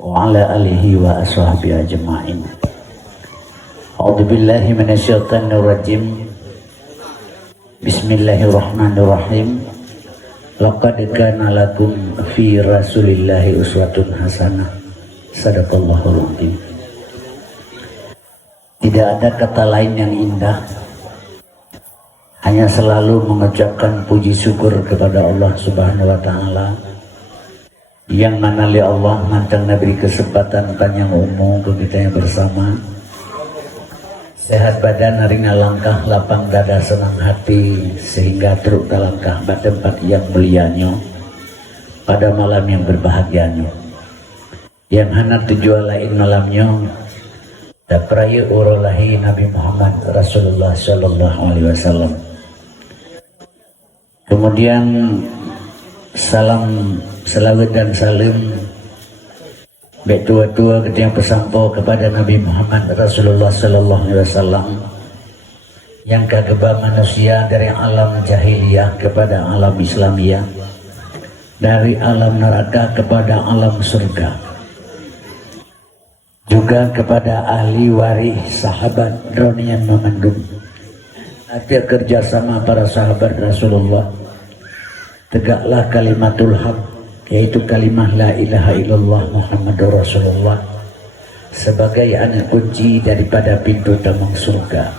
wa ala alihi wa ashabihi ajma'in. A'udzu billahi minasyaitonir rajim. Bismillahirrahmanirrahim. Laqad kana lakum fi Rasulillahi uswatun hasanah. Shadaqallahul adzim. Tidak ada kata lain yang indah, hanya selalu mengucapkan puji syukur kepada Allah Subhanahu wa Ta'ala, yang mana li Allah mantang naberi kesempatan panjang umur ke kita yang bersama, sehat badan, ringan langkah, lapang dada, senang hati, sehingga teruk langkah pada tempat yang mulianya pada malam yang berbahagianya, yang hana tujuan lain malamnya dapraya urolahi Nabi Muhammad Rasulullah Sallallahu Alaihi Wasallam. Kemudian salam selawat dan salim baik tua-tua ketika pesampo kepada Nabi Muhammad Rasulullah Sallallahu Alaihi Wasallam, yang kageba manusia dari alam jahiliyah kepada alam Islamiyah, dari alam neraka kepada alam surga, juga kepada ahli waris sahabat dronian memandung hati kerjasama para sahabat Rasulullah. Tegaklah kalimatul haq, yaitu kalimah la ilaha illallah Muhammadur Rasulullah, sebagai anak kunci daripada pintu tamang surga.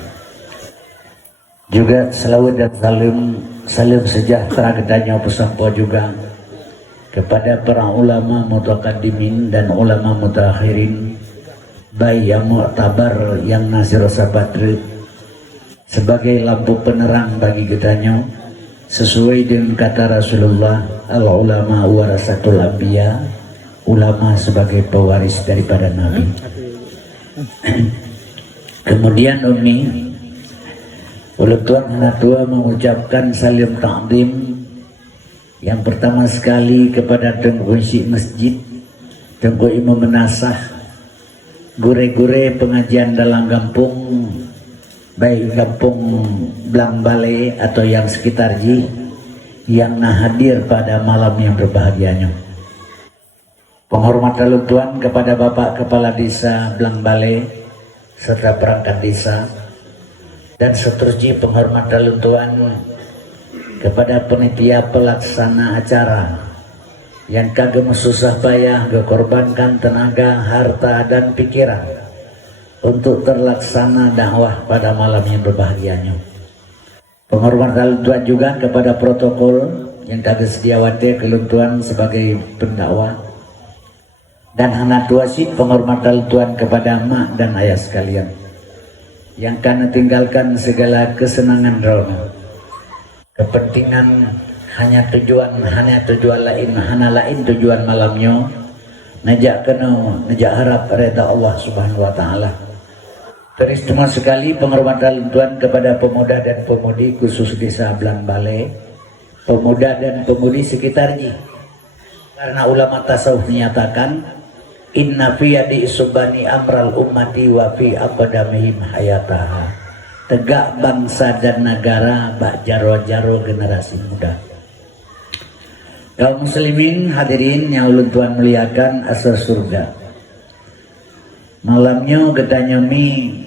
Juga selawat dan salim sejahtera kedanya pesampo juga kepada para ulama mutaqaddimin dan ulama mutakhirin, baik yang mu'tabar yang nasir sabadri, sebagai lampu penerang bagi kitanya, sesuai dengan kata Rasulullah, al-ulama warasatul anbiya, ulama sebagai pewaris daripada Nabi. Kemudian Umi ulut tuan anak tua mengucapkan salim ta'zim yang pertama sekali kepada Tengku Isi Masjid, Tengku Imam Menasah, gure-gure pengajian dalam kampung, baik kampung Blang Balai atau yang sekitar ji, yang hadir pada malam yang berbahagianya. Penghormatan Tuan kepada Bapak Kepala Desa Blang Balai serta perangkat desa, dan seterusnya penghormatan Tuan kepada penitia pelaksana acara yang kagem susah payah berkorbankan tenaga, harta dan pikiran untuk terlaksana dakwah pada malam yang berbahagianya. Penghormatan Tuan juga kepada protokol yang kagem sediawati keluntuan sebagai pendakwah, dan anak tua si penghormatan Tuan kepada mak dan ayah sekalian yang karena tinggalkan segala kesenangan rohani, kepentingan hanya tujuan lain, hanya lain tujuan malamnya, najak harap reda Allah Subhanahu wa Ta'ala. Teristimewa sekali penghormatan Tuan kepada pemuda dan pemudi khusus desa Blang Balai, pemuda dan pemudi sekitarnya, karena ulama tasawuf menyatakan inna fi yadi subani amral ummati wa fi aqdamihim hayataha. Tegak bangsa dan negara bak jaro-jaro generasi muda. Kaum muslimin hadirin yang ulun Tuan muliakan asal surga, malamnya gedanya mi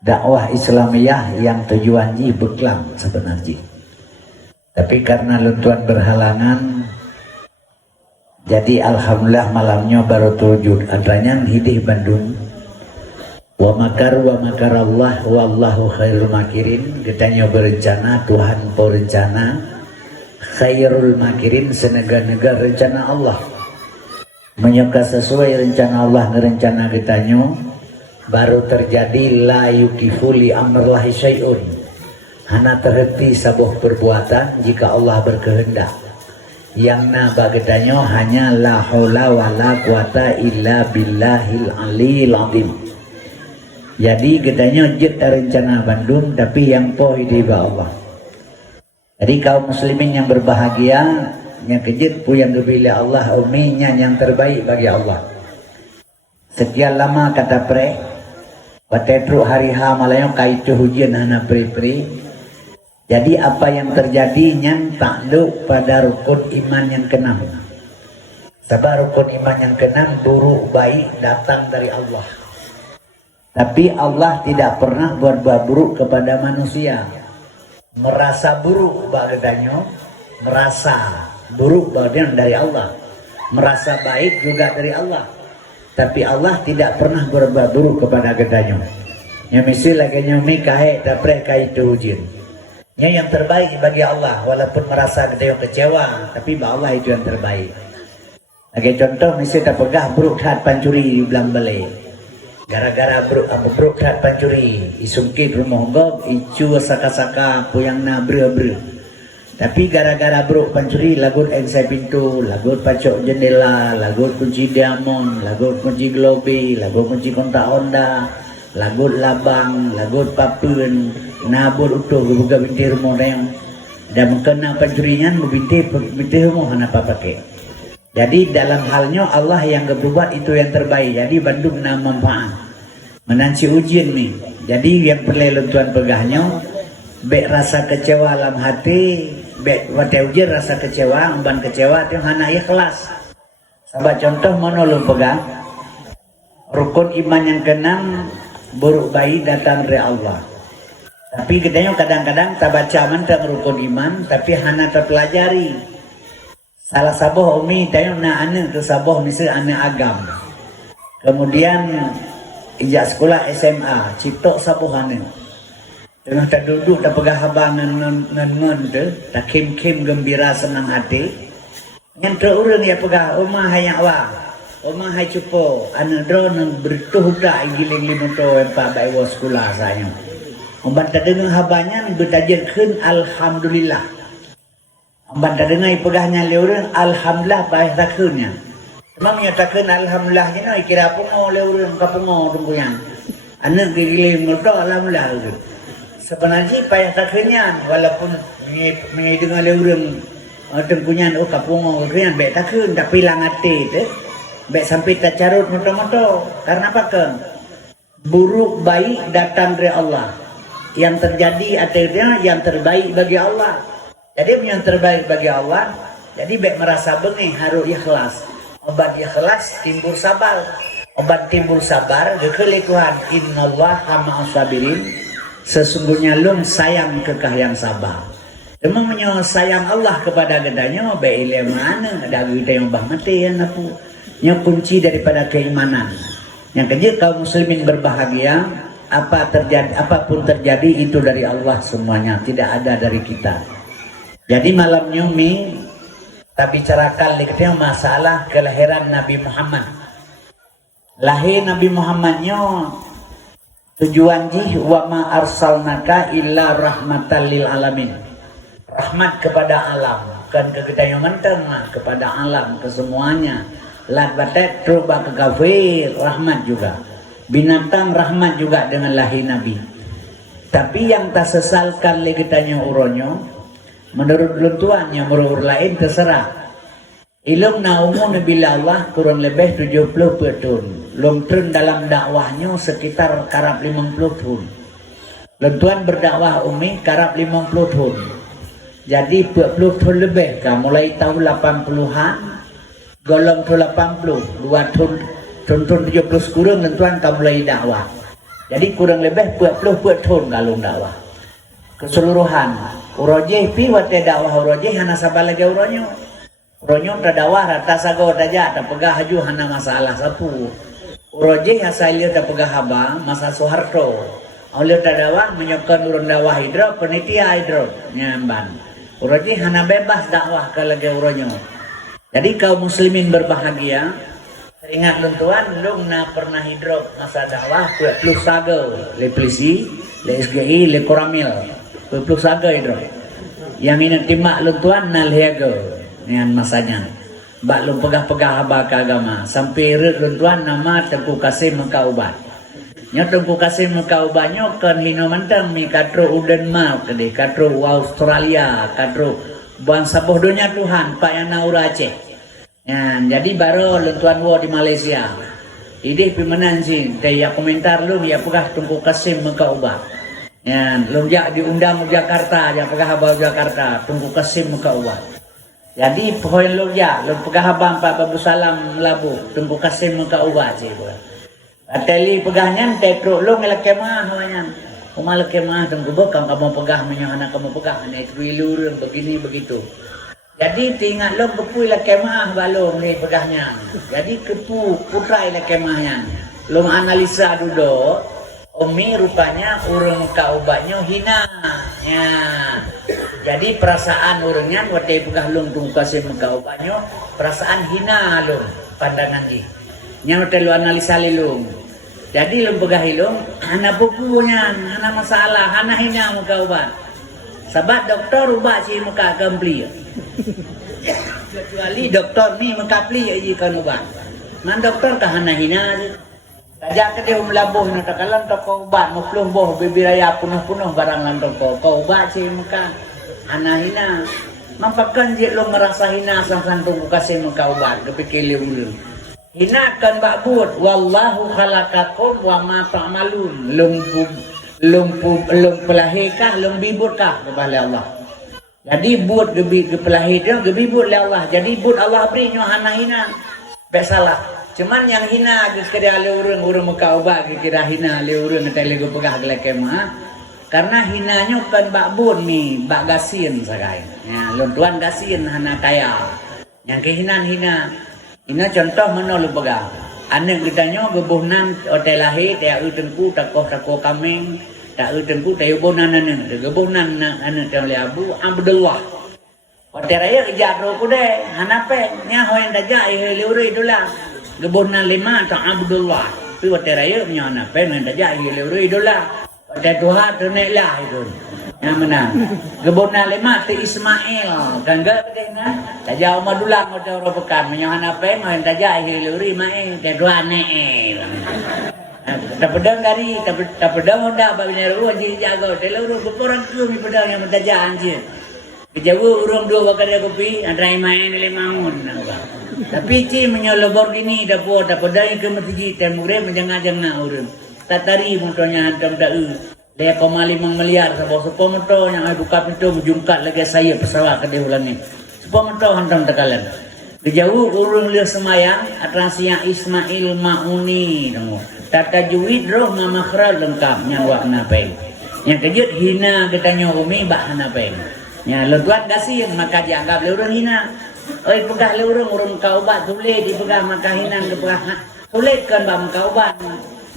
dakwah Islamiyah yang tujuannya beklam sebenarnya, tapi karena ulun Tuan berhalangan, jadi alhamdulillah malamnya baru terwujud adanya hidih Bandung. Wa makar Allah wallahu khairul makirin. Gedanya berencana, Tuhan berencana, khairul makirin, senega-nega rencana Allah. Menyuka sesuai rencana Allah ngerencana gedanya, baru terjadi la yukifu li amrillahi syai'un. Hana terhenti sabuh perbuatan jika Allah berkehendak. Yang bagedanya hanya la haula wala quwata illa billahil aliyil azim. Jadi gedanya jet rencana Bandung, tapi yang po ide Allah. Jadi kaum muslimin yang berbahagia, yang kejut puyang gebila Allah, uminya yang terbaik bagi Allah. Sekian lama kata pre, patetru hari ha malayong kaitu hujan hana pri-pri. Jadi apa yang terjadi yang takluk pada rukun iman yang keenam. Sebab rukun iman yang keenam, buruk baik datang dari Allah. Tapi Allah tidak pernah berbuat buruk kepada manusia. Merasa buruk badannya, merasa buruk badan dari Allah. Merasa baik juga dari Allah. Tapi Allah tidak pernah berbuat buruk kepada gedanya. Yang mesti lagi nyomi kahek dapre kai itu ujin. Yang terbaik bagi Allah, walaupun merasa gedanya kecewa, tapi bagi Allah itu yang terbaik. Lagi contoh, mesti tak pegah buruk hat pancuri di belang balai. Gara-gara buruk hat pancuri, isungkit rumah gob, icu saka-saka puyang na bre-bre. Tapi gara-gara buruk pancuri, lagut eksai pintu, lagut pacok jendela, lagut kunci diamond, lagut kunci globe, lagut kunci kontak Honda, lagut labang, lagut papun, nabur utuh buka binti rumah yang dan mengkena pancurinya binti rumah apa pakai. Jadi dalam halnya Allah yang berbuat itu yang terbaik. Jadi Bandung na manfaat menanci ujian ni. Jadi yang perlu tuan pegahnya, bek rasa kecewa dalam hati, bek wate ujian rasa kecewa, umban kecewa tu hana ikhlas. Sahabat contoh mana lu pegang? Rukun iman yang keenam, buruk baik datang dari Allah. Tapi kadang-kadang tak baca mantra rukun iman, tapi hana terpelajari. Salah sabuh umi tayong na anak ke sabuh misi anak agam. Kemudian ijak sekolah SMA, ciptok sabuh anak. Tengah tak duduk tak pegah habang ngan tu, tak kim gembira senang hati. Ngan terurang ya pegah omah hayak wa. Omah hay cupo anak drone bertuh dak giling limoto empat baik sekolah saya. Omban tak dengar habanya bertajirkeun alhamdulillah. Amban tak dengar pegahnya leureun alhamdulillah baik takeunnya. Memang nyatakeun alhamdulillah ni kira pungo leureun ka pungo tungguyan. Anak gigiling ngoto alhamdulillah. Sebenarnya payah takeunnya walaupun dengar leureun tungguyan oh ka pungo rian baik takeun tapi lang ate tu baik sampai tak carut moto-moto. Karena apa ke? Buruk baik datang dari Allah. Yang terjadi akhirnya yang terbaik bagi Allah. Jadi yang terbaik bagi Allah, jadi baik merasa bengi harus ikhlas. Obat ikhlas timbul sabar. Obat timbul sabar, gekeli Tuhan, innallaha ma'as sabirin. Sesungguhnya lum sayang kekah yang sabar. Memangnya sayang Allah kepada gedanya, baik ile mana ada kita yang bah mati ya napu. Yang kunci daripada keimanan. Yang kerja kaum muslimin berbahagia, apapun terjadi itu dari Allah semuanya, tidak ada dari kita. Jadi malam nyumi kita bicarakan leketnya masalah kelahiran Nabi Muhammad. Lahir Nabi Muhammadnya tujuan jih wa ma arsalnaka illa rahmatan lil alamin. Rahmat kepada alam, kan kegedanya menteng kepada alam kesemuanya. Lat batet truba ke kafir rahmat juga. Binatang rahmat juga dengan lahir Nabi. Tapi yang tak sesalkan leketanya uronyo menurut luntuannya merur lain terserah. Ilung na umum Nabi Allah kurang lebih 70 tahun. Lungtun dalam dakwahnya sekitar karab 50 tahun. Luntuan berdakwah umi karab 50 tahun. Jadi 40 tahun lebih kan mulai tahun 80-an golong tahun 80 2 tahun 70 kurang luntuan kan mulai dakwah. Jadi kurang lebih 40 tahun galung dakwah. Keseluruhan urojeh pi wate dakwah urojeh hana sabar lagi uronyo. Uronyo ta dakwah rata sago taja ta pegah haju hana masalah sapu. Urojeh hasalia ta pegah habang masa Soeharto. Aulia ta dakwah menyokon urun dakwah hidro penitia hidro nyamban. Urojeh hana bebas dakwah ke lagi uronyo. Jadi kaum muslimin berbahagia. Ingat lentuan lung na pernah hidro masa dakwah plus sago le polisi le SGI le koramil. Peluk saga itu. Yang minat timak luntuan nalhiaga dengan masanya. Bak lung pegah-pegah haba ke agama. Sampai red luntuan nama Tengku Kasim Mekah Ubat. Nya Tengku Kasim Mekah Ubatnya kan hino mentang mi katro Denmark kedih, katro Australia, katro bangsa boh dunia Tuhan Pak yang naura Aceh. Ya, jadi baru luntuan wo di Malaysia. Idih pimenan sih, kayak komentar lu ya pegah Tengku Kasim Mekah Ubat. Ya, lomjak diundang Jakarta, ya pegah habal Jakarta, Tengku Kasim Mekah Ubat. Jadi poin lu ya, lu pegah abang Pak Babu Salam labu, tunggu kasih muka ubat sih buat. Ateli pegahnya tekruk lu ngelak kemah namanya. Umal kemah tunggu bekam kamu pegah menyahana kamu pegah nih twilur begini begitu. Jadi tinggal lo bepui lah kemah balong ni pegahnya. Jadi kepu putrai lah kemahnya. Lo analisa dulu. Umi rupanya urang muka ubatnya hina. Ya. Jadi perasaan urangnya waktu pegah lung tunggu kasih muka ubatnya perasaan hina lung pandangan di. Nya waktu lo analisa lung. Jadi lung pegah lung hana bukunya, hana masalah, hana hina muka ubat. Sebab doktor ubat si muka kembali. Kecuali doktor ni muka pli aja kan ubat. Man doktor kah hana hina je. Tajak ke dia melabuh nak takalan toko ubat mufluh boh bibiraya penuh-penuh barang lan toko. Kau ubat si muka hana hina. Mampakan je lo merasa hina sang tunggu kasih muka ubat kepikir ulun. Hina kan bakbut wallahu khalaqakum wa ma ta'malun. Lung pelahirkah lung bibutkah kepada Allah. Jadi buat pelahir dia gebibut oleh Allah. Jadi buat Allah beri nyo hana hina. Biasalah. Cuman yang hina agus kira le urang muka ubat kira hina le urang tele go pegah gelek kemah. Karena hinanya kan bakbun mi bak gasin sakai. Ya, lontuan gasin hana kaya. Yang kehinan hina. Hina contoh mana lu pegah. Anak kitanya gebuhnan hotel lahir dia utengku takoh kambing. Tak utengku tayo bonan anak. Gebuhnan anak tayo le Abu Abdullah. Hotel raya kerja ro ku deh. Hanape nya hoyan daja le urang idola. Gebuhnan 5 tak Abdullah. Pi hotel raya nya hanape nan daja le urang idola. Hotel Tuhan tu naik lah itu. Yang menang. Gebuhnan 5 ti Ismail. Gangga deh na. Daja Umar Dulang hotel ro pekan nya hanape hoyan daja le urang Ismail. Te dua naik. Tak pedang dari, tak pedang honda babine ru anjing jago. Telo ru beporang ku mi pedang yang mentajak anjing. Kejawu urang dua bakal dia kopi, antrai main le mangun. Tapi ci menyolobor gini dapo tak pedang ke metiji temure menjang-jang na urang. Tatari motornya hantam dau. Le 5 miliar sabo sepo motor yang ai buka pintu menjungkat lagi saya pesawat ke dia ulang ni. Sepo motor hantam tekalan. Kejawu urang le semayang atrasia Ismail Mauni temu. Tata juwid roh mamakhraj lengkap nyawa napeng. Yang kejut hina katanya umi bah napeng. Nya letuan gasin maka dianggap le urang hina. Oi pegah le urang kau ubat sulit dipegah maka hina dipegah. Sulit kan bah kau ubat.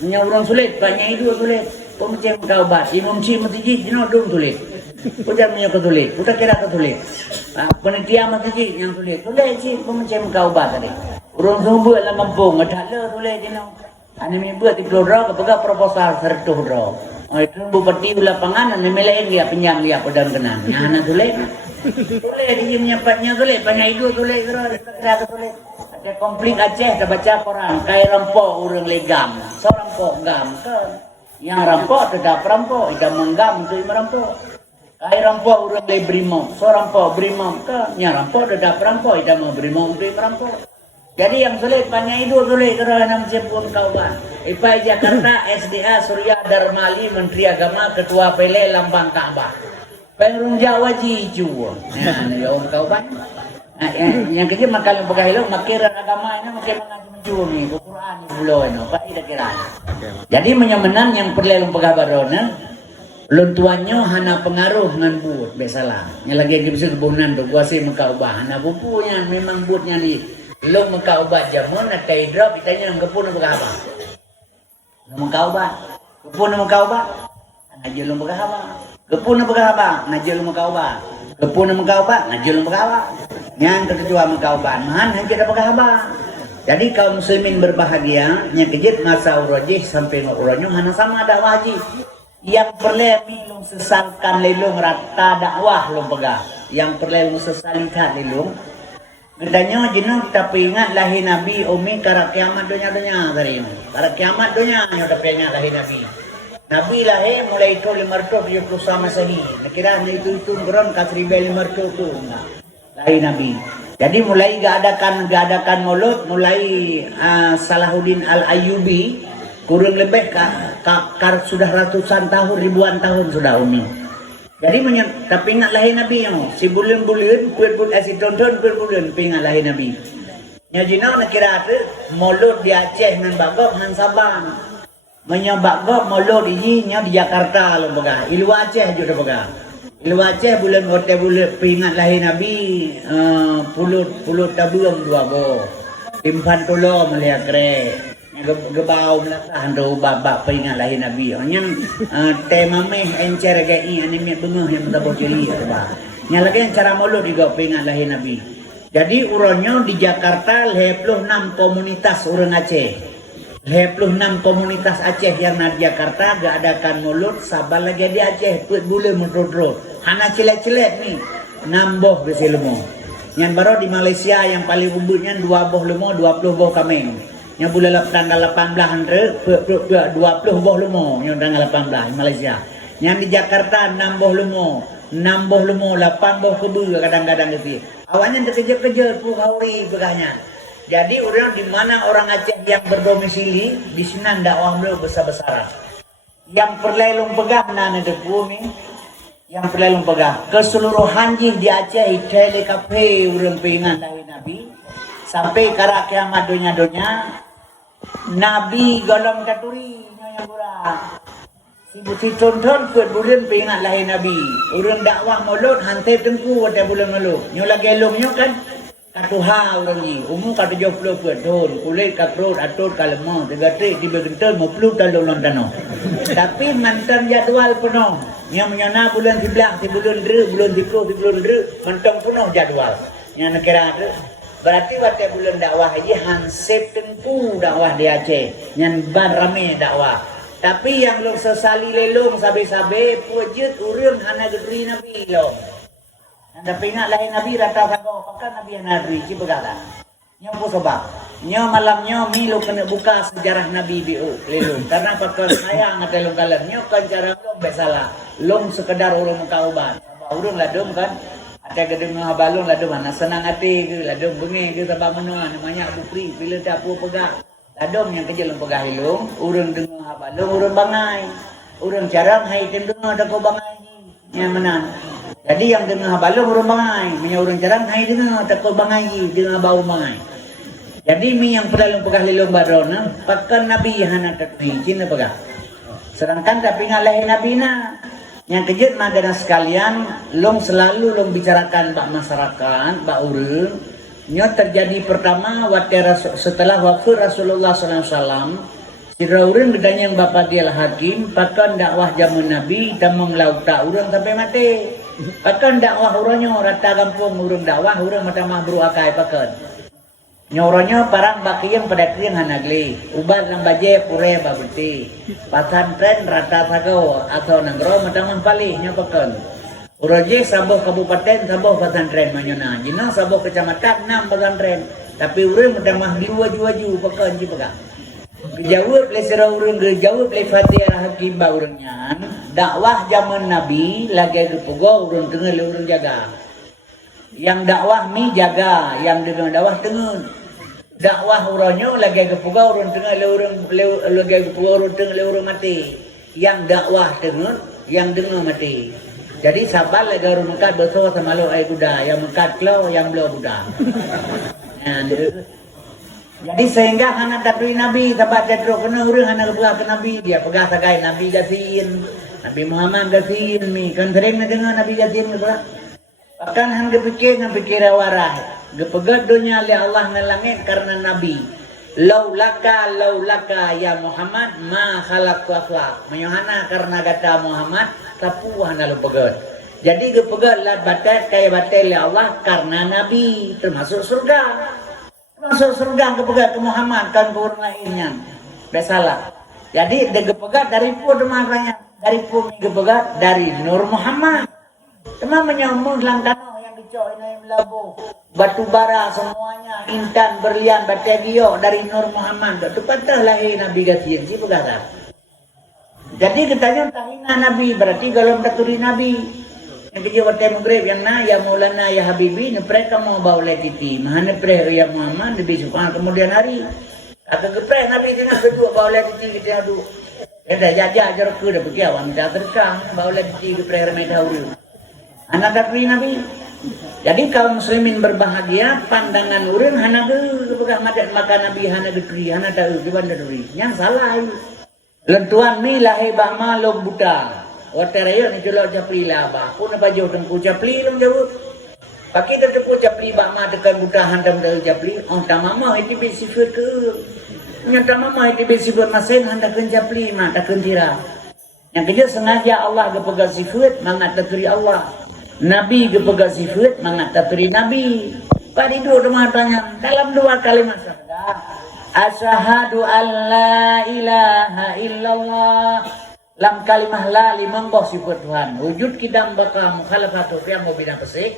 Nya urang sulit banyak itu sulit. Pemcem kau ubat imam ci matiji dino dum sulit. Ujar menyo ke sulit, udah kira ke sulit. Penitia matiji yang sulit. Sulit ci pemcem kau ubat tadi. Urang sumbu lah kampung ada le sulit dino. Ane buat di Blora kepegang proposal sertuh ro. Oh itu bupati lapangan ane melain dia pinjam dia pedang kenan. Nah anak sulit. Sulit dia menyapatnya sulit. Banyak itu sulit ro. Ada sulit. Ada konflik Aceh. Kita baca koran. Kai rampok urang legam. So rampok gam kan. Yang rampok tetap rampok. Ida menggam untuk merampok. Kai rampok urang le brimo. So rampok brimo kan. Yang rampok tetap rampok. Ida mau brimo untuk merampok. Jadi yang sulit banyak itu sulit kerana menjemput kawan. IPA Jakarta SDA Surya Darmali Menteri Agama Ketua PL Lambang Ka'bah. Pengrung Jawa Jiju. Ya om kawan. Yang kerja makan yang pegang makiran agama ini makin mengaji menjual ni Quran bulan ini. Pak ida kira. Jadi menyamenan yang perlu pegang barona. Luntuannya hana pengaruh dengan but besalah. Yang lagi bisa kebunan tu kuasi muka ubah. Hana bukunya memang butnya ni. Lo muka ubat jamun nak kai drop ditanya nang kepun muka apa? Muka ubat. Kepun muka ubat. Najil muka apa? Kepun muka apa? Najil muka ubat. Kepun muka ubat, najil muka apa? Yang kedua muka ubat. Mahan hanya ada muka apa? Jadi kaum muslimin berbahagia, nya kejit masa urajih sampai uranya hana sama dakwah haji. Yang perlu milung sesalkan lelung rata dakwah lo pegah. Yang perlu sesalitat lelung Gedanya jenang kita ingat lahir Nabi Umi karak kiamat dunia tadi ini. Karak kiamat dunia yang udah ingat lahir Nabi. Nabi lahir mulai itu 570 Masehi. Kira itu kurang ke 1500 tu lahir Nabi. Jadi mulai gak adakan mulut mulai Salahuddin Al-Ayyubi kurang lebih sudah ratusan tahun ribuan tahun sudah Umi. Jadi tapi ingat lahir Nabi yang si bulan-bulan si tonton bulan ingat lahir Nabi. Nya jina nak kira tu molot di Aceh dengan Bagok dengan Sabang. Menyobak Bagok molot di Jakarta lo bega. Ilu Aceh juga bega. Ilu Aceh bulan bulan ingat lahir Nabi pulut tabung dua go. Timpan tulo melihat kre. Gebau melakah do babak peringat lahir Nabi. Nya tema meh encer gai anime bengah yang tabu ciri apa. Nya lagi cara molot juga peringat lahir Nabi. Jadi urangnya di Jakarta 26 komunitas orang Aceh. 26 komunitas Aceh yang di Jakarta gak adakan mulut sabar lagi di Aceh put bulan menurut. Hana cilet-cilet ni nambah besi lemo. Yang baru di Malaysia yang paling umurnya 2 boh lemo 20 boh kameng. Yang bulan tanggal 18 andre 20 boh lemo yang tanggal 18 di Malaysia. Yang di Jakarta 6 boh lemo 8 boh kebu kadang-kadang gitu. Awalnya kerja-kerja puhawi begahnya. Jadi orang di mana orang Aceh yang berdomisili di sini dakwah beliau besar-besaran. Yang perlelung pegah nana depu ni, yang perlelung pegah keseluruhan di Aceh tele kafe orang pengan dari Nabi sampai karak kiamat donya Nabi golong katuri yang kurang. Si tonton put bulan pengat lahir Nabi. Urang dakwah mulut hantai tengku pada bulan malu. Nyo lagi elongnya kan katuha orang ni. Umum kata 70 put ton. Kulit kakrut atur kalema. Tegatrik tiba gentel 50 talung lantano. Tapi mantan jadual penuh. Yang menyana bulan 11 di bulan 2 bulan 10 di bulan 2 mantan penuh jadual. Yang nak kira ada. Berarti waktu bulan dakwah ini hansip tengku dakwah di Aceh. Yang ban rame dakwah. Tapi yang long sesali lelong sabe-sabe pujud urang hana gedri Nabi long. Tapi ingat lahir Nabi rata sago pakan Nabi hanadri ci begala. Nya po sebab. Nya malamnya mi lo kena buka sejarah Nabi biu lelong. Karena pakan sayang ngate long kalan nya kan cara long besalah. Long sekedar urang mengkauban. Urang ladum kan ada gedeng ngabalong ladum ana senang hati ke ladum bengi ke sebab mana namanya Abu Pri bila tak apa pegang. Adom yang kerja lem pegah hilung, urang dengar habalung, urang bangai. Urang jarang hai dengar ada kau bangai ni. Yang mana? Jadi yang dengar habalung urang bangai, punya urang jarang hai dengar ada kau bangai ni, dengar bau bangai. Jadi mi yang pegah lem pegah hilung barona, pakan Nabi hana takwi, cina pegah. Sedangkan tapi ngalahin Nabi na. Yang kejut magana sekalian, long selalu long bicarakan bak masyarakat, bak urang. Nya terjadi pertama setelah wafat Rasulullah SAW. Sira urang gedanya yang bapa dia hakim, pakan dakwah zaman Nabi tamang laut tak urang sampai mati. Pakan dakwah urangnya rata kampung urang dakwah urang mata mahbru akai pakan. Nya urangnya parang bakiyang pada kriang hanagli, ubat lambaje pure babeti. Pasantren rata sago atau nanggro mata manpali nya pakan. Uraje Sabah Kabupaten, Sabah pesantren manyona. Jina Sabah Kecamatan 6 pesantren. Tapi urang mah diwaju-waju pakan ji pakai. Dijawab oleh sira urang dijawab oleh Fatihah Hakim ba urangnya. Dakwah zaman Nabi lagi dipugo urang tengah le urang jaga. Yang dakwah mi jaga, yang dengan dakwah tengah. Dakwah urangnya lagi dipugo urang tengah le urang lagi dipugo urang tengah le urang mati. Yang dakwah tengah, yang dengar mati. Jadi sabar lagi orang mekat besar sama lo air kuda, yang mekat klau, yang belah budak. Jadi sehingga hana tatui Nabi, tabat jadro kena urang hana pegah ke Nabi, dia pegah sagai Nabi Yasin, Nabi Muhammad Yasin mi, kan sering dengar Nabi Yasin ke pegah. Bahkan hang gepikir warah, gepegat dunia oleh Allah na langit karena Nabi. Laulaka ya Muhammad ma khalaqtu aflaq. Menyuhana karena kata Muhammad tapuhana lu pegat. Jadi gepegat lat batat kaya batal ya Allah karena Nabi termasuk surga. Termasuk surga gepegat ke Muhammad kan ke orang lainnya. Besalah. Jadi de gepegat dari pun makanya dari pun gepegat dari Nur Muhammad. Cuma menyambung langkano yang dicok ini melabu. Batu bara semuanya, intan, berlian, batagio dari Nur Muhammad. Tepatlah lahir Nabi Gatiin, si pegara. Jadi katanya tahina Nabi, berarti kalau taturi Nabi. Yang kerja waktu maghrib, yang na, ya Maulana, ya Habibi, neprek kamu bawa letiti. Maha neprek ya Muhammad, Nabi Subhanahu kemudian hari. Kata geprek Nabi tengah berdua bawa letiti, kita adu. Ada jajah jorok ke dah pergi awam dah terkang barulah di prayer mai dahulu. Anak takwi Nabi. Jadi kaum muslimin berbahagia pandangan urang hana ge pegah madat makan Nabi hana depri hana tahu di bandar duri. Yang salah itu. Lentuan mi lahi ba malok buta. Water raya ni celok japli lah ba. Pun baju tengku japli long jauh. Pakai tengku japli ba ma tekan buta handam dah japli. Oh tamama itu bersifat ke. Nyata mama itu bersifat masin hendak kenjapli mak tak kentira. Yang kerja sengaja Allah kepegang sifat mangat taturi Allah. Nabi kepegang sifat mangat taturi Nabi. Pada itu rumah tanya dalam 2 kalimat syahadat. Asyhadu an la ilaha illallah. Lam kalimah la limangkoh sifat Tuhan. Wujud kidam baka mukhalafatu fi'am bina pesik.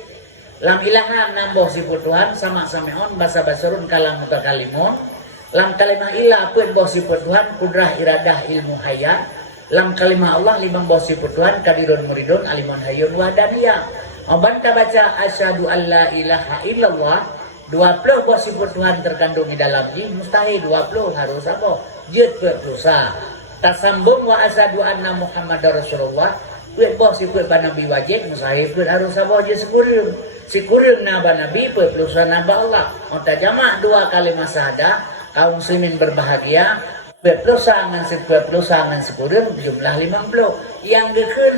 Lam ilaha namboh sifat Tuhan sama-sama on bahasa basarun kalam mutakalimun. Lam kalimah ilah pun bos sifat Tuhan kudrah iradah ilmu hayat. Lam kalimah Allah limang bos sifat Tuhan kadirun muridun alimun hayyun wahdaniyah. Banta baca asyhadu alla ilaha illallah 20 bos sifat Tuhan terkandung di dalam ji mustahil 20 harus apa? Jet berusaha. Tasambung wa asyhadu anna Muhammadar Rasulullah. Kuat bos sifat Nabi wajib mustahil pun harus apa? Jet sekurim. Sekurim naba Nabi berusaha naba Allah. Mata jamak 2 kalimat syahadat. Kaum muslimin berbahagia berpelusangan sekurim jumlah 50 yang geken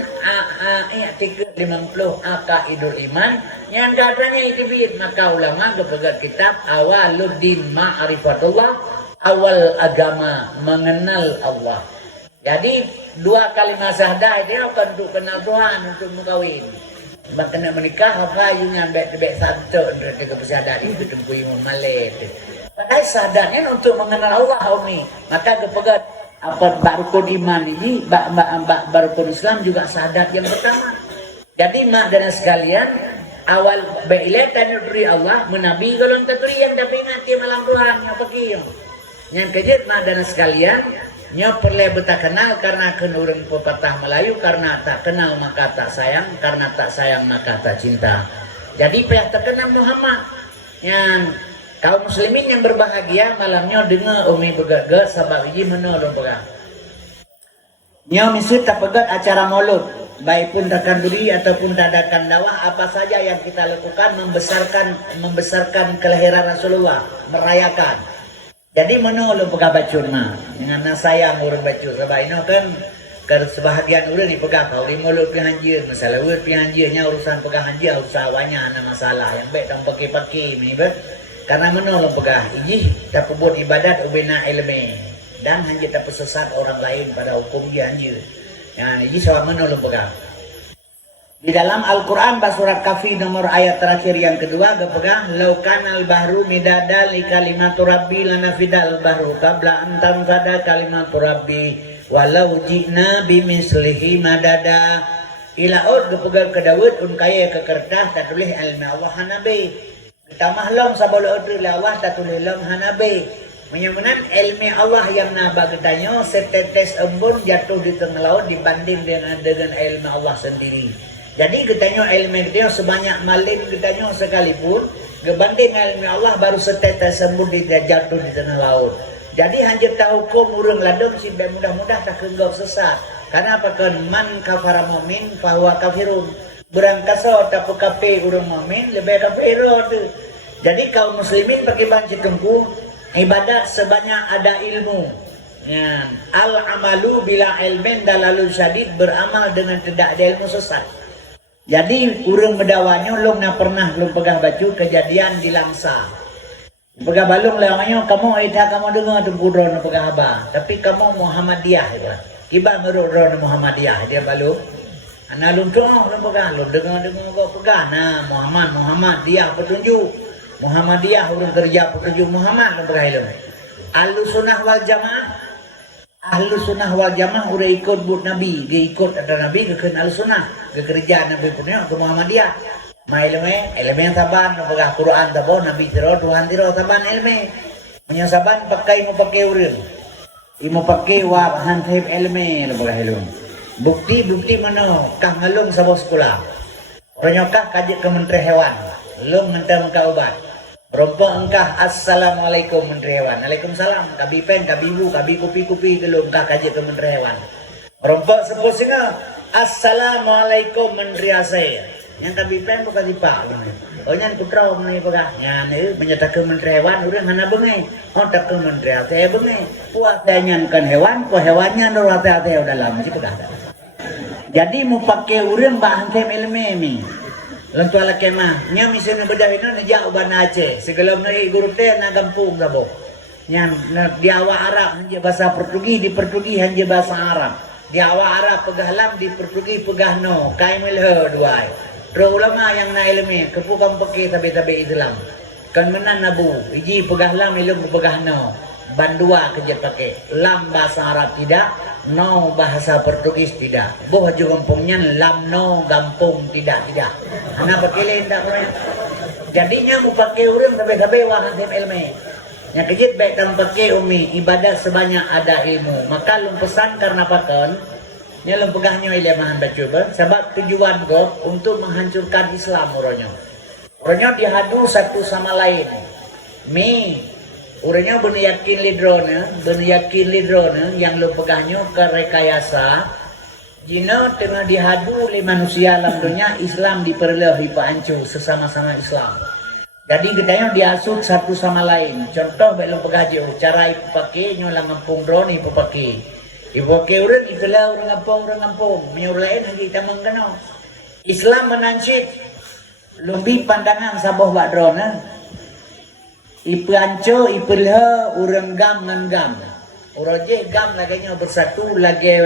i'tikad 50 aqaidul iman yang katanya itu bid maka ulama kepegat kitab Awaluddin Ma'rifatullah awal agama mengenal Allah. Jadi 2 kalimat syahadat itu akan untuk kenal Tuhan untuk mengkawin. Bahkan nak menikah apa yunya bek satu untuk kesyahadat itu tempuh Imam Malik. Pakai sadarnya untuk mengenal Allah ni. Maka kepegat apa barukun iman ini, barukun Islam juga sadat yang pertama. Jadi mak dan sekalian, awal beilatan dari Allah menabi golong taturi yang dapat ngati malam Tuhan apa kiyo. Yang kejut mak dan sekalian, nya perlu betah kenal karena kenurun pepatah Melayu karena tak kenal maka tak sayang, karena tak sayang maka tak cinta. Jadi pihak terkenal Muhammad yang kaum muslimin yang berbahagia malamnya dengar umi begaga sabab ini menolong pegang. Nyo misu tak pegat acara maulud, baik pun takanduri ataupun tadakan dakwah apa saja yang kita lakukan membesarkan kelahiran Rasulullah, merayakan. Jadi menolong pegang bacun mah dengan sayang urang bacun sebab ini kan sebahagian urang ni pegang kau di maulud pi hanjir, masalah urang pi hanjirnya urusan pegang hanjir urusan awaknya ana masalah yang baik tang pakai ni ber. Karena menolong pegah ini tak buat ibadat ubina ilmi dan hanya tak sesat orang lain pada hukum dia hanya. Yang ini soal menolong pegah. Di dalam Al-Quran surat Kahfi nomor ayat terakhir yang kedua kepegang laukanal bahru midada li kalimatu rabbi lanafidal bahru qabla an tanfada kalimatu rabbi walau ji'na bimislihi madada ila ud kepegang ke Daud kaya ke kertas tak tulis ilmu Allah nabi. Kita mahlong sabolo order Allah tak tulis long hanabe. Menyamanan ilmu Allah yang naba katanya setetes embun jatuh di tengah laut dibanding dengan ilmu Allah sendiri. Jadi katanya ilmu dia sebanyak malin katanya sekalipun dibanding ilmu Allah baru setetes embun jatuh di tengah laut. Jadi hanya tahu hukum urang ladong si mudah-mudah tak kenggau sesat. Karena apa kan man kafara mu'min fahuwa kafirun. Berangkasa tak kafe urang mu'min lebih kafirun tu. Jadi kaum muslimin pakai banci tengku ibadat sebanyak ada ilmu. Ya, al-amalu bila ilmin dalalul syadid beramal dengan tidak ada ilmu sesat. Jadi urang medawanya long na pernah belum pegang baju kejadian di Langsa. Pegang balung lawanya kamu ida kamu dengar tengku drone pegang abah. Tapi kamu Muhammadiyah itu. Kiba meruk drone Muhammadiyah dia balung. Ana luntung lu pegang lu dengar kau pegang. Nah Muhammad dia petunjuk. Muhammadiyah urang kerja petunjuk Muhammad lu pegang ilmu. Ahlus sunnah wal jamaah. Ahlus sunnah wal jamaah udah ikut but Nabi, dia ikut ada Nabi ke ahlus sunnah, ke kerja Nabi punya ke Muhammadiyah. Ma ilmu yang saban pegang Quran tabo Nabi tiro Tuhan tiro saban ilmu. Punya saban pakai mau pakai urang. Imo pakai wa hantaib ilmu lu pegang ilmu. Bukti mana kah ngalung sabos sekolah. Orangnya kah kaji ke Menteri Hewan. Lung mentang muka ubat. Rompok engkah assalamualaikum Menteri Hewan. Waalaikumsalam. Kabi pen, kabi bu, kabi kupi gelum engkah kaji ke Menteri Hewan. Rompok sepuh singa assalamualaikum Menteri Asair. Yang kabi pen bukan sipak. Oh nyan putra mengenai pegah. Nyan menyatakan Menteri Hewan urang hana bengai. Oh tak ke Menteri Asair bengai. Puas nyan kan hewan, puas hewannya nur hati-hati dalam si pegah. Jadi mau pakai urang bah hantem ilmu ni. Lentu ala kemah, nya misalnya berdahina na jauh bana Aceh, segala menai guru teh na gampung sabo. Nya di awak Arab hanya bahasa Portugi, di Portugi hanya bahasa Arab. Di awak Arab pegahlam, di Portugi pegah no, kai melhe duai. Ro ulama yang na ilmu, kepukam pakai tabe-tabe Islam. Kan menan nabu, iji pegahlam ilmu pegah no. Bandua kerja pakai, lam bahasa Arab tidak, no bahasa Portugis tidak. Boh juga gampungnya lam no gampung tidak. Anak pakai lain tak boleh. Jadinya mau pakai urang tabe-tabe wah hantem ilmu. Yang kejit baik dan pakai umi ibadah sebanyak ada ilmu. Maka lum pesan karena pakon, nya lum pegahnya ilmahan baca sebab tujuan kok untuk menghancurkan Islam uronyo. Uronyo dihadu satu sama lain. Urangnya benar yakin lidrona yang lo pegahnya ke rekayasa jina tengah dihadu oleh manusia dalam dunia Islam diperlehi pancur sesama-sama Islam. Jadi gedanya diasut satu sama lain. Contoh belum pegahnya cara ibu pakai nyola ngampung drone ibu pakai. Ibu pakai urang itulah orang ngampung. Menyuruh lain lagi kita mengenal. Islam menansyid lebih pandangan saboh wak drone. Ipu anco, ipu leha, urang gam ngan gam. Uroje gam laganya bersatu, lagi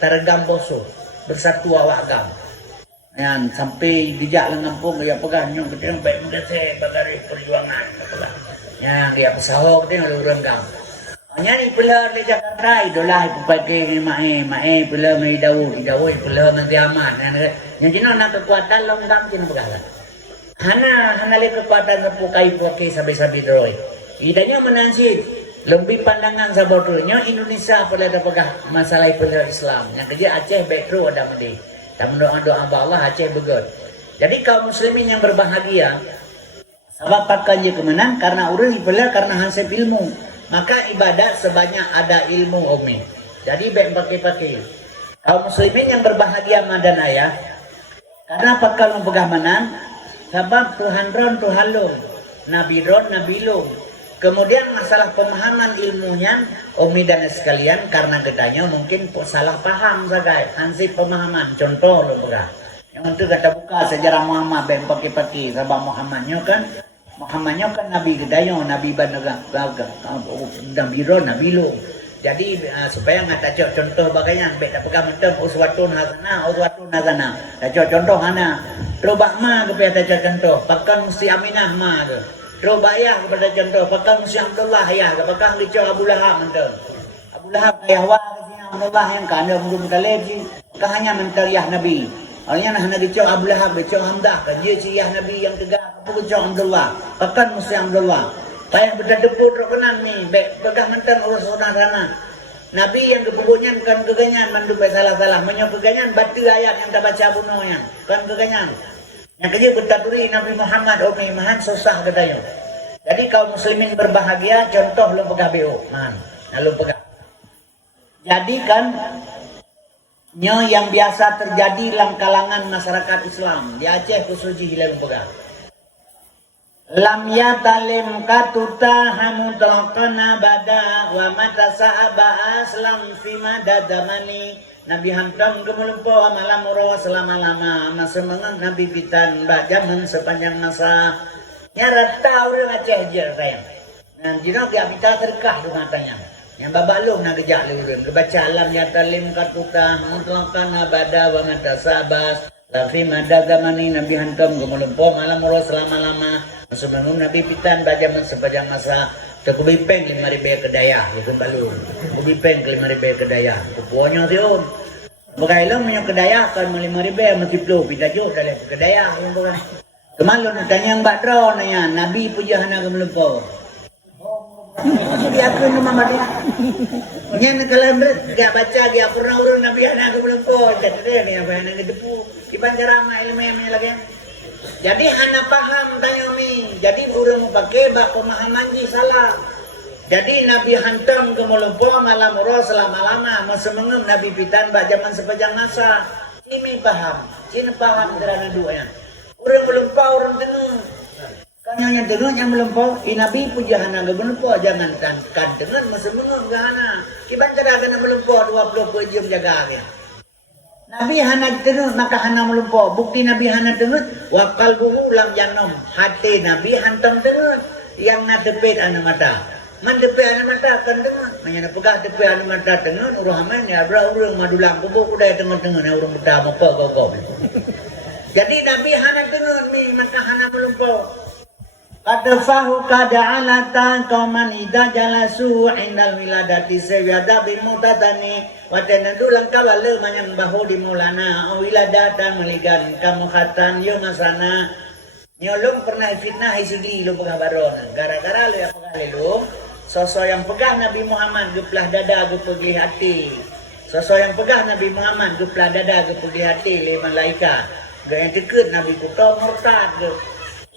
tergam boso. Bersatu awak gam. Yang sampai dijak lengampung, dia pegang nyong kedeng baik muda saya bagari perjuangan. Yang dia pesahok dia oleh urang gam. Hanya ipu leha di Jakarta, idolah ipu pakai mae, ipu leha mai dawu, ipu leha nanti aman. Yang jenuh nak kekuatan long gam jenuh pegalan. Hana le kekuatan sepukai pakai sabi-sabi droy. Idanya menansid lebih pandangan sabodonya Indonesia pada ada pegah masalah pada Islam. Yang kerja Aceh backro ada mandi. Dan doa Allah Aceh begot. Jadi kaum muslimin yang berbahagia sebab pakannya kemenang karena urang ibadah karena hasil ilmu. Maka ibadah sebanyak ada ilmu umi. Jadi baik pakai. Kaum muslimin yang berbahagia madan ayah karena pakal pegah menang. Sebab Tuhan ron, Tuhan lum. Nabi ron, Nabi lum. Kemudian masalah pemahaman ilmunya, umi dan sekalian, karena gedanya mungkin salah paham sagai. Hansip pemahaman, contoh lum berah. Yang itu kata buka sejarah Muhammad, ben paki-paki. Sebab Muhammadnya kan Nabi gedanya, Nabi banaga, Nabi ron, Nabi lum. Jadi supaya ngata contoh bagainya, baik tak pegang mentem uswatun hasana. Tak contoh hana. Robak ma kepada contoh, pakai mesti Aminah ma ke. Robak ya kepada contoh, pakai mesti Abdullah ya, pakai licau Abu Lahab mentem. Abu Lahab ayah wa kesini Abdullah yang kanda mungkin kaleb sih. Hanya mentar ya Nabi. Orangnya nak licau Abu Lahab, licau Hamdah kan dia si ya Nabi yang tegak, apa licau Abdullah. Pakai mesti Abdullah. Payah berdadeput rokenan ni, begah mentan urus sana. Nabi yang kepunyaan kan keganyan mandubai salah-salah. Menyok keganyan batu ayat yang tak baca bunuhnya. Kan keganyan. Yang kerja bertaturi Nabi Muhammad umi mahan susah katanya. Jadi kaum muslimin berbahagia contoh lu pegah BO. Mahan. Lalu pegah. Jadi kan nyo yang biasa terjadi dalam kalangan masyarakat Islam. Di Aceh khususnya hilang pegah. Lam yatalim katuta hamutlaqana bada wa mata sa'aba aslam fima dadamani Nabi hantam kemelumpo malam urawa selama-lama masa mengang Nabi fitan bajaman sepanjang masa nyarat tahu dengan Aceh je sayang. Nah jika dia minta terkah dengan tanya yang babalung nak kejak lurun kebaca lam yatalim katuta hamutlaqana bada wa mata sa'aba Lafi madagamani Nabi hantam kemelumpo malam urawa selama-lama sebelum Nabi pitan bajaman sepanjang masa Tekubipeng 5.000 kedaya itu balung. Kubipeng 5.000 kedaya. Kepuanya tiun. Bagailang punya kedaya kan 5.000 mesti puluh pita jo dalam kedaya yang bukan. Kemalun tanya yang badro nanya Nabi puja hana kemelumpo. Dia aku nama dia. Punya kalau gak baca dia pernah urun Nabi hana kemelumpo. Jadi ni apa yang depu. Iban ceramah ilmu yang lagi. Jadi anak paham tanya mi Jadi orang mau pakai bak pemahaman ji salah. Jadi Nabi hantam ke melumpo malam roh selama-lama masemengem Nabi pitan bak zaman sepajang masa. Ini paham, ini paham kerana duanya. Orang melumpo orang tenung. Kanya tenung yang melumpo, Nabi puja hana ke melumpo jangan kan dengan masemengem ke hana. Kiban cara kena melumpo 20 jam jaga dia. Nabi hana tenut maka hana melumpo. Bukti Nabi hana tenut wa qalbuhu lam yanum. Hati Nabi hantam tenut yang na tepet anu mata. Man tepet anu mata kan tenut. Manya pegah tepet anu mata tenut urang aman ya bra urang madulang kubuk udah tenut-tenut urang betah apa kok. Jadi Nabi hana tenut mi maka hana melumpo. Qadfahu kada'alata qauman idza jalasu indal wiladati sayyada bil mutatani wa tandulang kawale manyang bahu di mulana wiladatan meligan kamu khatan yo masana nyolong pernah fitnah isigli lu pegah baron gara-gara lu yang pegah lu sosok yang pegah Nabi Muhammad geplah dada gepegih hati sosok yang pegah Nabi Muhammad geplah dada gepegih hati le malaika gaya deket Nabi kuto murtad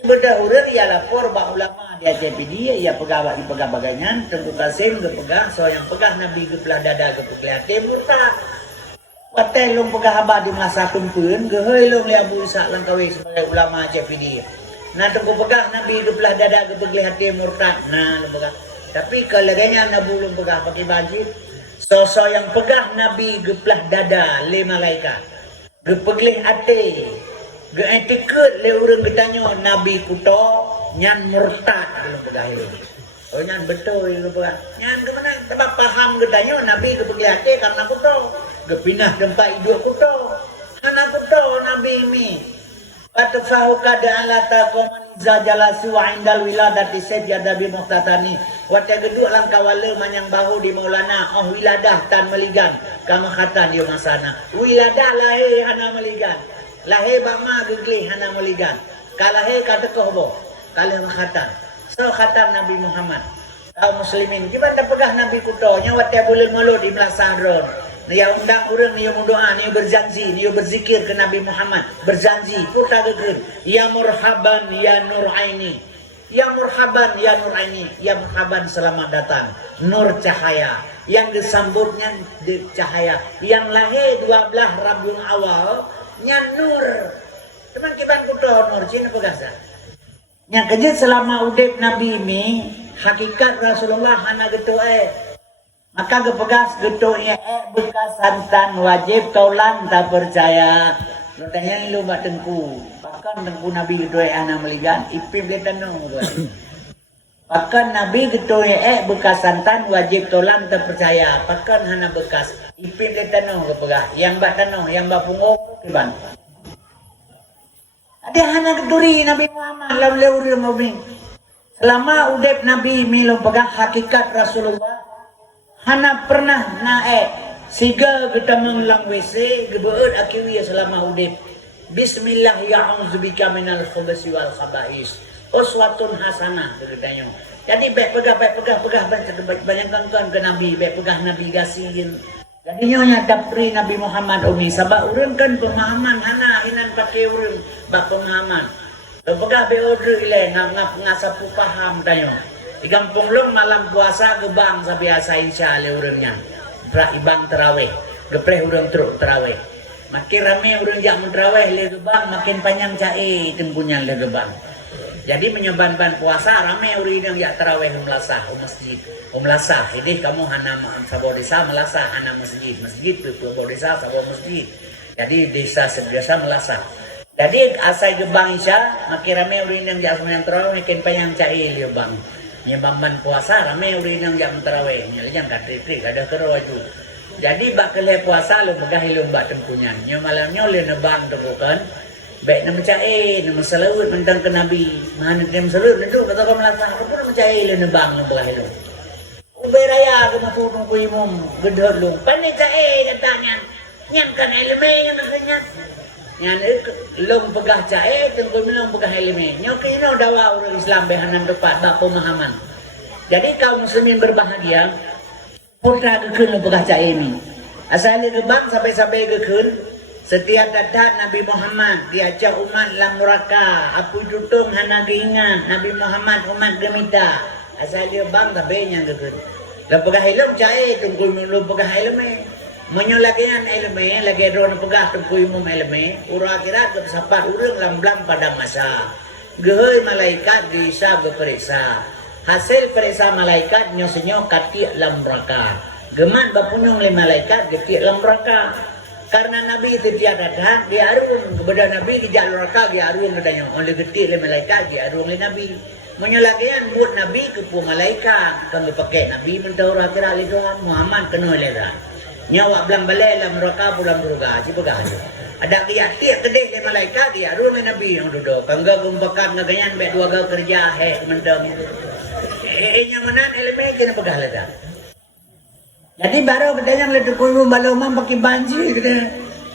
berdahulu ia lapor bak ulama di ACPD ia pegawai di pegawaian Tengku Kasim ke pegah so yang pegah Nabi ke belah dada ke pegah murtad watai long pegah abah di masa kumpun ke hei long li Abu Ishaq Langkawi sebagai ulama ACPD nah tengku pegah Nabi ke belah dada ke pegah murtad nah long pegah tapi kalaganya Nabi long pegah pakai baju sosok yang pegah Nabi ke belah dada le malaikat ke pegah hati gak tikut le urang bertanya Nabi kuto nyan murtad belum pegahi. Oh nyan betul lu pegang. Nyan ke mana? Sebab paham bertanya Nabi ke pegahi karena kuto. Ke pindah tempat hidup kuto. Karena kuto Nabi mi. Atfahu kada alata qaman zajalasu indal wiladati sayyada bi muqtatani. Wa tegeduk lang kawale manyang bahu di Maulana oh wiladah tan meligan kama khatan yo masana. Wiladah lahe hana meligan. Lahir bama gegli hana meligan. Kalahe kata kohbo. Kalah khatam. So khatam Nabi Muhammad. Kaum muslimin. Gimana pegah Nabi kuto. Nyawat ya bulan maulud di melasahron. Nia undang urang, nia mundoa, nia berjanji, nia berzikir ke Nabi Muhammad. Berjanji. Purta gegel. Ya murhaban ya nur aini. Ya murhaban ya nur aini. Ya murhaban selamat datang. Nur cahaya. Yang disambutnya di cahaya. Yang lahir 12 Rabiul Awal. Nyan nur teman kiban kuto nur cina pegasa yang kejut selama udip Nabi ini hakikat Rasulullah hana gitu maka gepegas gitu bekas santan wajib taulan tak percaya lu tanya lu mbak tengku bahkan tengku Nabi gitu hana meligan ipim letan nung bahkan Nabi gitu bekas santan wajib taulan tak percaya bahkan hana bekas ipim letan nung gepegas yang mbak tanong yang mbak pungo kiban ada hana keduri Nabi Muhammad lam leuri mabing selama udep Nabi milong pegang hakikat Rasulullah hana pernah siga kita menglang WC gebeut akiwi selama udep bismillah ya'udzubika minal khubuthi wal khaba'is uswatun hasanah ceritanya jadi baik pegah banyak kan ke Nabi baik pegah Nabi gasin jadi nyonya dapri Nabi Muhammad umi sabak urang kan pemahaman hana hinan pakai urang bak pemahaman. Lepegah be order ile ngap ngasapu paham tayo. Di kampung long malam puasa gebang sa biasa insya Allah urangnya. Pra ibang terawih. Gepreh urang truk terawih. Makin rame urang jak terawih le gebang makin panjang cae tempunya le gebang. Jadi menyeban-ban puasa rame urang yang jak terawih melasah masjid. Melasah, ini kamu hana sabo desa melasah hana masjid sabo desa sabo masjid. Jadi desa sedesa melasah. Jadi asai gebang isya makin rame urin yang jak semen terawih makin panjang cai liu bang. Nyebamban puasa rame urin yang jak terawih nyalian katrik ada kerwaju. Jadi bak kele puasa lu megah lu mbak tempunyan. Nyo malamnya lu nebang temukan. Baik nama cai nama selawat mentang ke Nabi. Mana nama selawat itu kata kau melasah aku pun mencai lu nebang lu megah lu. Uberaya aku masuk ke imam gedor lu. Pandai cae katanya. Nyan kan eleme yang katanya. Nyan long pegah cae tengku minong pegah eleme. Nyok ini dawa orang Islam behanan tepat bab pemahaman. Jadi kaum muslimin berbahagia. Putra gekun long pegah cae ini. Asal gebang sampai gekun. Setiap datang Nabi Muhammad diajak umat lang neraka. Apu jutung hana ingat Nabi Muhammad umat gemita. Asal dia bang tapi yang gekut. Lepegah ilmu cai tunggu lu pegah ilmu. Menyo lagian ilmu lagi drone pegah tunggu umum ilmu. Ura akhirat bersapat urang lamblang pada masa. Gehoi malaikat bisa berperiksa. Hasil periksa malaikat nyosenyo katik lam neraka. Geman bapunyong le malaikat getik lam neraka. Karena Nabi itu dia datang, dia arung kepada Nabi di jalur neraka, dia arung katanya. Oleh getik le malaikat, dia arung le Nabi. Menyelagian buat Nabi kepu malaikat, kan dipakai Nabi mentau akhirat le Tuhan Muhammad kena lera. Nyawa belang balai lam neraka pulang surga, cipaga. Ada dia tiap kedeh le malaikat, dia arung le Nabi yang duduk. Kangga gumbakan ngagayan baik dua gal kerja he mentau itu. Yang menan elemen kena pegah lera. Jadi baru katanya melihat kuyu baloma pakai banjir gitu.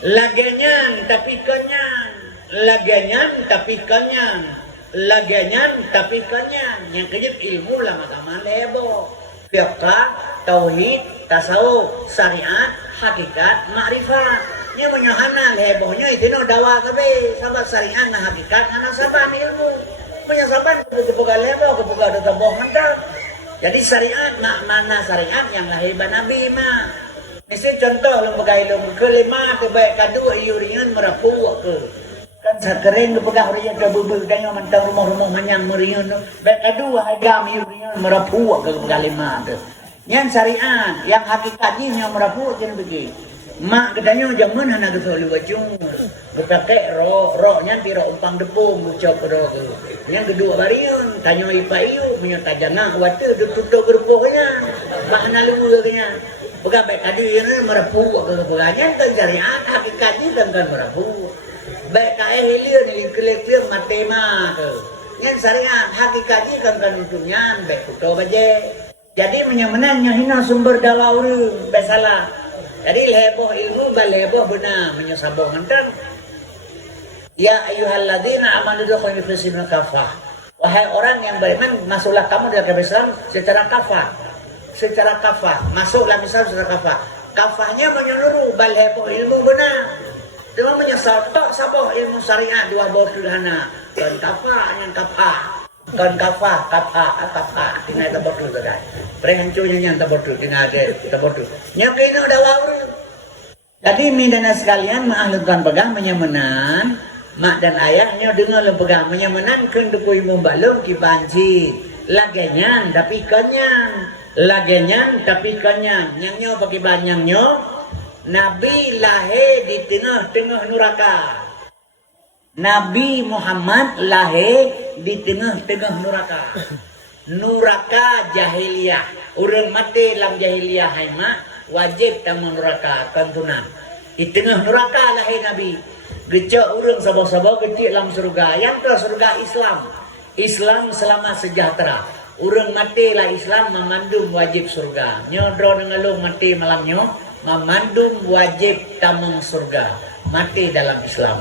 Lagenyan tapi kenyang, lagenyan tapi kenyang, lagenyan tapi kenyang. Yang kejut ilmu lama-lama lebo. Fiqh, tauhid, tasawuf, syariat, hakikat, makrifat. Nya menyohana lebohnya itu no dawa kabe. Sabab syariat na hakikat hana saban ilmu. Penyasaban kebuka lebo kebuka ada bohong dah. Jadi syariat makna syariat yang lahir Nabi mah. Mesti contoh lembaga ilmu kelima kebaik kadu iurian merapu ke. Kan sakering kepegang urian ke bubuk dan yang mentang rumah-rumah manyang meriun. Baik kadu agam iurian merapu ke kelima tu. Yang syariat yang hakikatnya yang merapu jangan begitu. Mak katanya zaman hana gesoli wajung. Berpakai rohnya tiro umpang depung ucap roh ke. Yang kedua bariun tanya ipa iu punya tajana waktu tutup gerpohnya. Bahana lu kenya. Bukan baik tadi ini merapu ke peganya kan syariat hakikatnya kan merapu. Baik kae hilir ni kelek matema ke. Yang syariat hakikatnya kan untuknya baik kuto baje. Jadi menyemenannya hina sumber dawa urang besalah. Jadi leboh ilmu baleboh benar menyesabong entang. Ya ayyuhalladzina amanu dukhulu fi silmi kafah. Wahai orang yang beriman, masuklah kamu dalam Islam secara kafah. Secara kafah, masuklah Islam secara kafah. Kafahnya menyeluruh baleboh ilmu benar. Cuma menyesal tok saboh ilmu syariat dua bawah sederhana. Dan kafah yang kafah. Kan kafah tinggal tabotul tadi. Prehancunya yang tabotul tinggal ada tabotul. Nyakino ada wawur. Jadi midana sekalian ma'ahlutkan pegang menyemenan mak dan ayahnya dengar pegang menyemenan kendukui membalum ki banci. Lagenyan tapi kenyang. Lagenyan tapi kenyang. Nyangnya pakai banyangnya. Nabi lahir di tengah-tengah neraka. Nabi Muhammad lahir di tengah-tengah neraka. Neraka jahiliyah. Orang mati dalam jahiliyah haimak wajib tamu neraka kantunan. Di tengah neraka lahir Nabi. Gecak orang sabah-sabah kecil dalam surga. Yang ke surga Islam. Islam selama sejahtera. Orang mati lah Islam memandum wajib surga. Nyodro dengan lu mati malamnya memandum wajib tamu surga. Mati dalam Islam.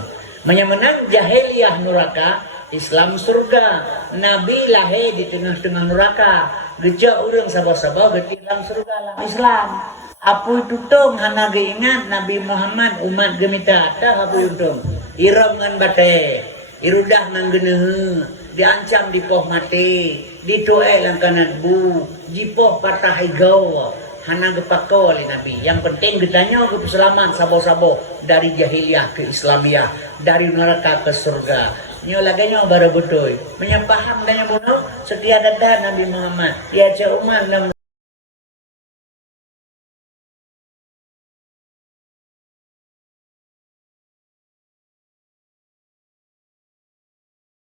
Menyemenang jahiliyah neraka, Islam surga. Nabi lahir di tengah-tengah neraka. Gejak orang sabah-sabah berarti dalam surga lah Islam. Apu tutung hana ingat Nabi Muhammad umat gemita tak apu tutung. Iram ngan bate, irudah ngan genehe, diancam di poh mati, ditoe lang kanan bu, jipoh patah higau. Hana gepako oleh Nabi. Yang penting getanya ke selamat sabo-sabo dari jahiliyah ke Islamiyah, dari neraka ke surga. Nyo laganya baru betul. Menyepaham dan bunuh setiap data Nabi Muhammad. Dia umat